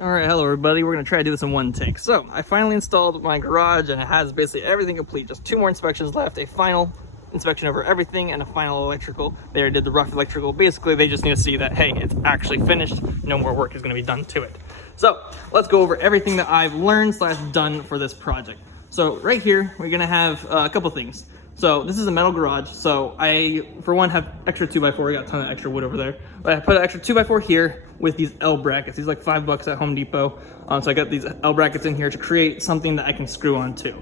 All right, hello everybody. We're gonna try to do this in one take. So I finally installed my garage and it has basically everything complete. Just 2 more inspections left, a final inspection over everything and a final electrical. They already did the rough electrical. Basically, they just need to see that, hey, it's actually finished. No more work is gonna be done to it. So let's go over everything that I've learned / done for this project. So right here, we're gonna have a couple things. So this is a metal garage. So I, for one, have extra 2x4. I got a ton of extra wood over there. But I put an extra 2x4 here with these L brackets. These are like $5 at Home Depot. So I got these L brackets in here to create something that I can screw on to.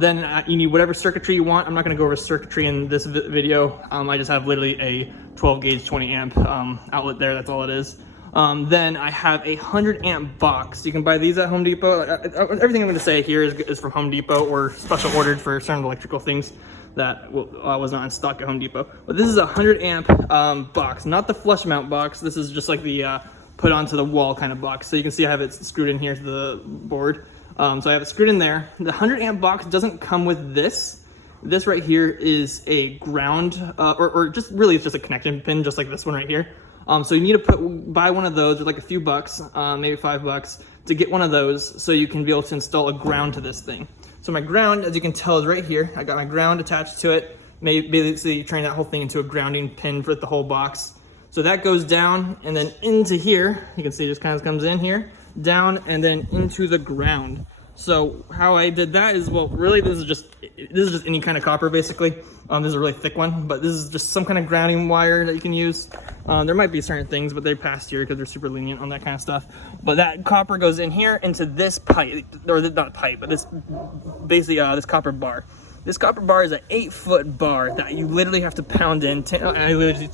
Then you need whatever circuitry you want. I'm not gonna go over circuitry in this video. I just have literally a 12 gauge 20 amp outlet there. That's all it is. Then I have a 100 amp box. You can buy these at Home Depot. Everything I'm going to say here is from Home Depot or special ordered for certain electrical things that was not in stock at Home Depot. But this is a 100 amp box, not the flush mount box. This is just like the put onto the wall kind of box. So you can see I have it screwed in here to the board. So I have it screwed in there. The 100 amp box doesn't come with this. This right here is a ground, or just really it's just a connection pin, just like this one right here. So you need to buy one of those, or like a few bucks, maybe $5 to get one of those so you can be able to install a ground to this thing. So my ground, as you can tell, is right here. I got my ground attached to it. Basically turning that whole thing into a grounding pin for the whole box. So that goes down and then into here. You can see it just kind of comes in here, down and then into the ground. So how I did that is, well, really this is just any kind of copper basically. This is a really thick one, but this is just some kind of grounding wire that you can use. There might be certain things, but they passed here because they're super lenient on that kind of stuff. But that copper goes in here into this pipe, or not pipe, but this basically this copper bar. This copper bar is an 8-foot bar that you literally have to pound in. I literally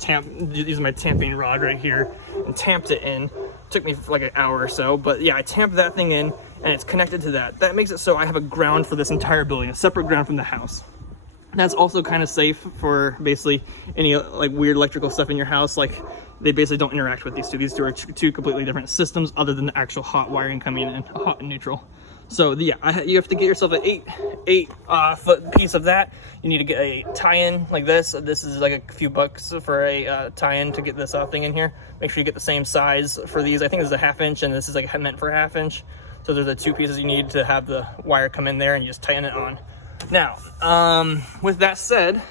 using my tamping rod right here and tamped it in. Took me for like an hour or so, but yeah, I tamped that thing in and it's connected to that. That makes it so I have a ground for this entire building, a separate ground from the house. That's also kind of safe for basically any like weird electrical stuff in your house. Like they basically don't interact with these two. These two are two completely different systems other than the actual hot wiring coming in, hot and neutral. So yeah, you have to get yourself an 8 foot piece of that. You need to get a tie-in like this. This is like a few bucks for a tie-in to get this thing in here. Make sure you get the same size for these. I think this is a 1/2 inch and this is like meant for a 1/2 inch. So there's the 2 pieces you need to have the wire come in there and you just tighten it on. Now, with that said,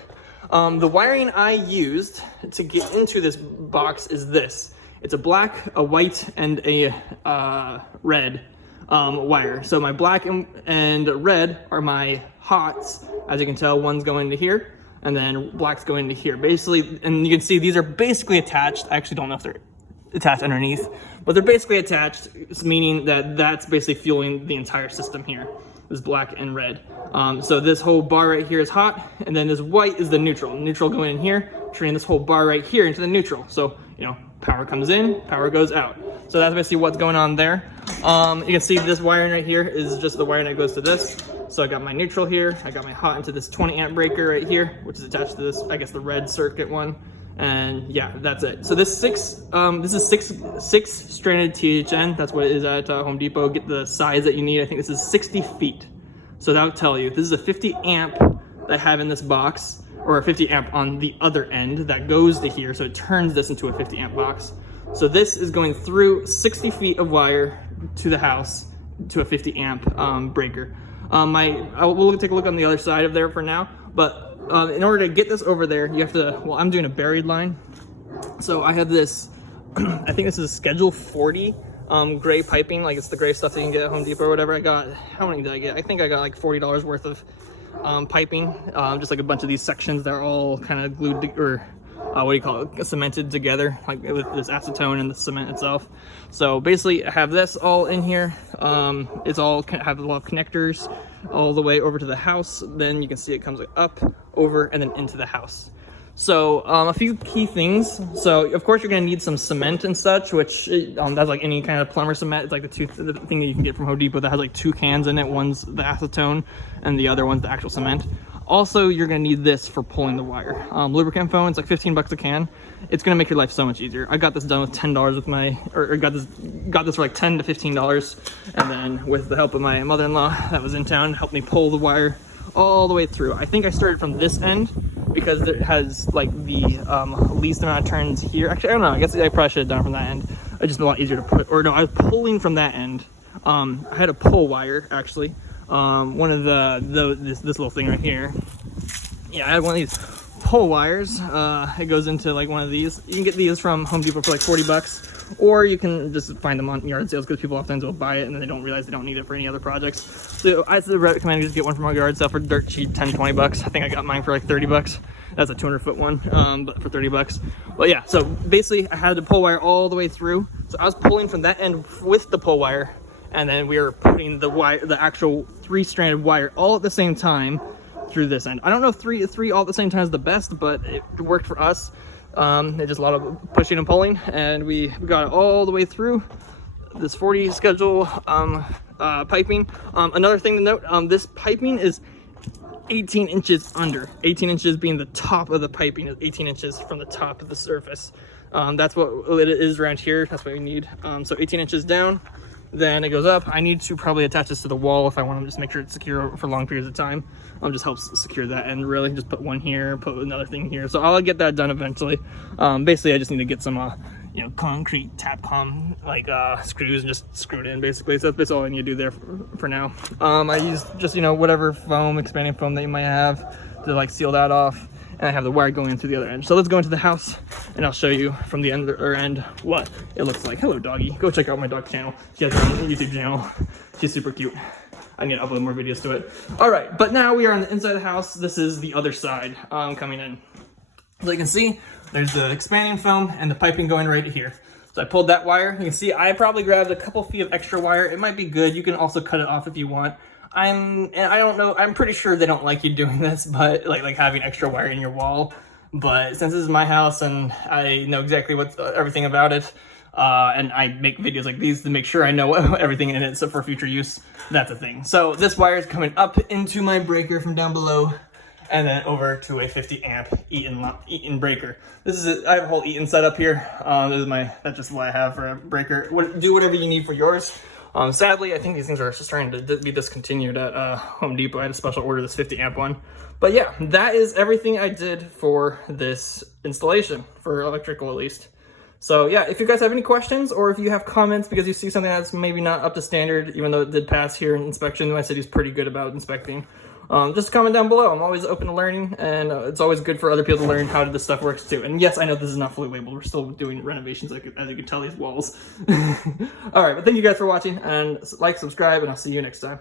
the wiring I used to get into this box is this. It's a black, a white, and a red wire. So my black and red are my hots. As you can tell, one's going to here, and then black's going to here. Basically, and you can see these are basically attached. I actually don't know if they're attached underneath, but they're basically attached, meaning that that's basically fueling the entire system here. This black and red. So this whole bar right here is hot, and then this white is the neutral. Neutral going in here, turning this whole bar right here into the neutral. So, you know, power comes in, power goes out. So that's basically what's going on there. You can see this wiring right here is just the wiring that goes to this. So I got my neutral here, I got my hot into this 20 amp breaker right here, which is attached to this, I guess the red circuit one. And yeah, that's it. So this is six stranded THN. That's what it is at Home Depot. Get the size that you need. I think this is 60 feet. So that'll tell you. This is a 50 amp that I have in this box, or a 50 amp on the other end that goes to here. So it turns this into a 50 amp box. So this is going through 60 feet of wire to the house to a 50 amp breaker. We'll take a look on the other side of there for now, but in order to get this over there, you have to, well, I'm doing a buried line. So I have this, I think this is Schedule 40 gray piping, like it's the gray stuff that you can get at Home Depot or whatever. I got, how many did I get? I think I got like $40 worth of piping, just like a bunch of these sections that are all kind of glued to, or what do you call it, cemented together, like with this acetone and the cement itself. So basically I have this all in here. It's all have a lot of connectors all the way over to the house. Then you can see it comes up, over, and then into the house. So a few key things. So of course you're gonna need some cement and such, which that's like any kind of plumber cement. It's like the thing that you can get from Home Depot that has like 2 cans in it. One's the acetone and the other one's the actual cement. Also, you're gonna need this for pulling the wire. Lubricant foam, it's like 15 bucks a can. It's gonna make your life so much easier. I got this done with $10 with my, or got this for like $10 to $15. And then with the help of my mother-in-law that was in town, helped me pull the wire all the way through. I think I started from this end because it has like the least amount of turns here. Actually, I don't know, I guess I probably should have done it from that end. It's just a lot easier to put, or no, I was pulling from that end. I had a pull wire actually. One of this little thing right here. Yeah, I had one of these pull wires. It goes into like one of these. You can get these from Home Depot for like 40 bucks, or you can just find them on yard sales because people oftentimes will buy it and then they don't realize they don't need it for any other projects. So I recommend just get one from a yard sale for dirt cheap, 10, 20 bucks. I think I got mine for like 30 bucks. That's a 200-foot one, but for 30 bucks. But yeah, so basically I had the pull wire all the way through. So I was pulling from that end with the pull wire, and then we were putting the wire, the actual 3-stranded wire, all at the same time through this end. I don't know if three all at the same time is the best, but it worked for us. It's just a lot of pushing and pulling, and we got it all the way through this 40 schedule piping. Another thing to note, this piping is 18 inches under. 18 inches being the top of the piping is 18 inches from the top of the surface. That's what it is around here. That's what we need. So 18 inches down, then it goes up. I need to probably attach this to the wall if I want to just make sure it's secure for long periods of time. Just helps secure that, and really just put one here, put another thing here. So I'll get that done eventually. Basically I just need to get some you know, concrete Tapcom like screws and just screw it in basically. So that's all I need to do there for now. I use just, you know, whatever foam, expanding foam that you might have to like seal that off, and I have the wire going in through the other end. So let's go into the house and I'll show you from the end what it looks like. Hello doggy, go check out my dog channel. She has her own YouTube channel. She's super cute. I need to upload more videos to it. All right, but now we are on the inside of the house. This is the other side coming in. So you can see there's the expanding foam and the piping going right here. So I pulled that wire. You can see I probably grabbed a couple feet of extra wire. It might be good. You can also cut it off if you want. I don't know. I'm pretty sure they don't like you doing this, but like having extra wire in your wall. But since this is my house and I know exactly what's everything about it, and I make videos like these to make sure I know everything in it, so for future use, that's a thing. So this wire is coming up into my breaker from down below, and then over to a 50 amp Eaton breaker. This is it. I have a whole Eaton setup here. That's just what I have for a breaker. Do whatever you need for yours. Sadly, I think these things are starting to be discontinued at Home Depot. I had a special order, this 50 amp one. But yeah, that is everything I did for this installation, for electrical at least. So yeah, if you guys have any questions, or if you have comments because you see something that's maybe not up to standard, even though it did pass here in inspection, my city's pretty good about inspecting, just comment down below. I'm always open to learning, and it's always good for other people to learn how this stuff works too. And yes, I know this is not fully labeled. We're still doing renovations, as you can tell, these walls. All right, but thank you guys for watching, and like, subscribe, and I'll see you next time.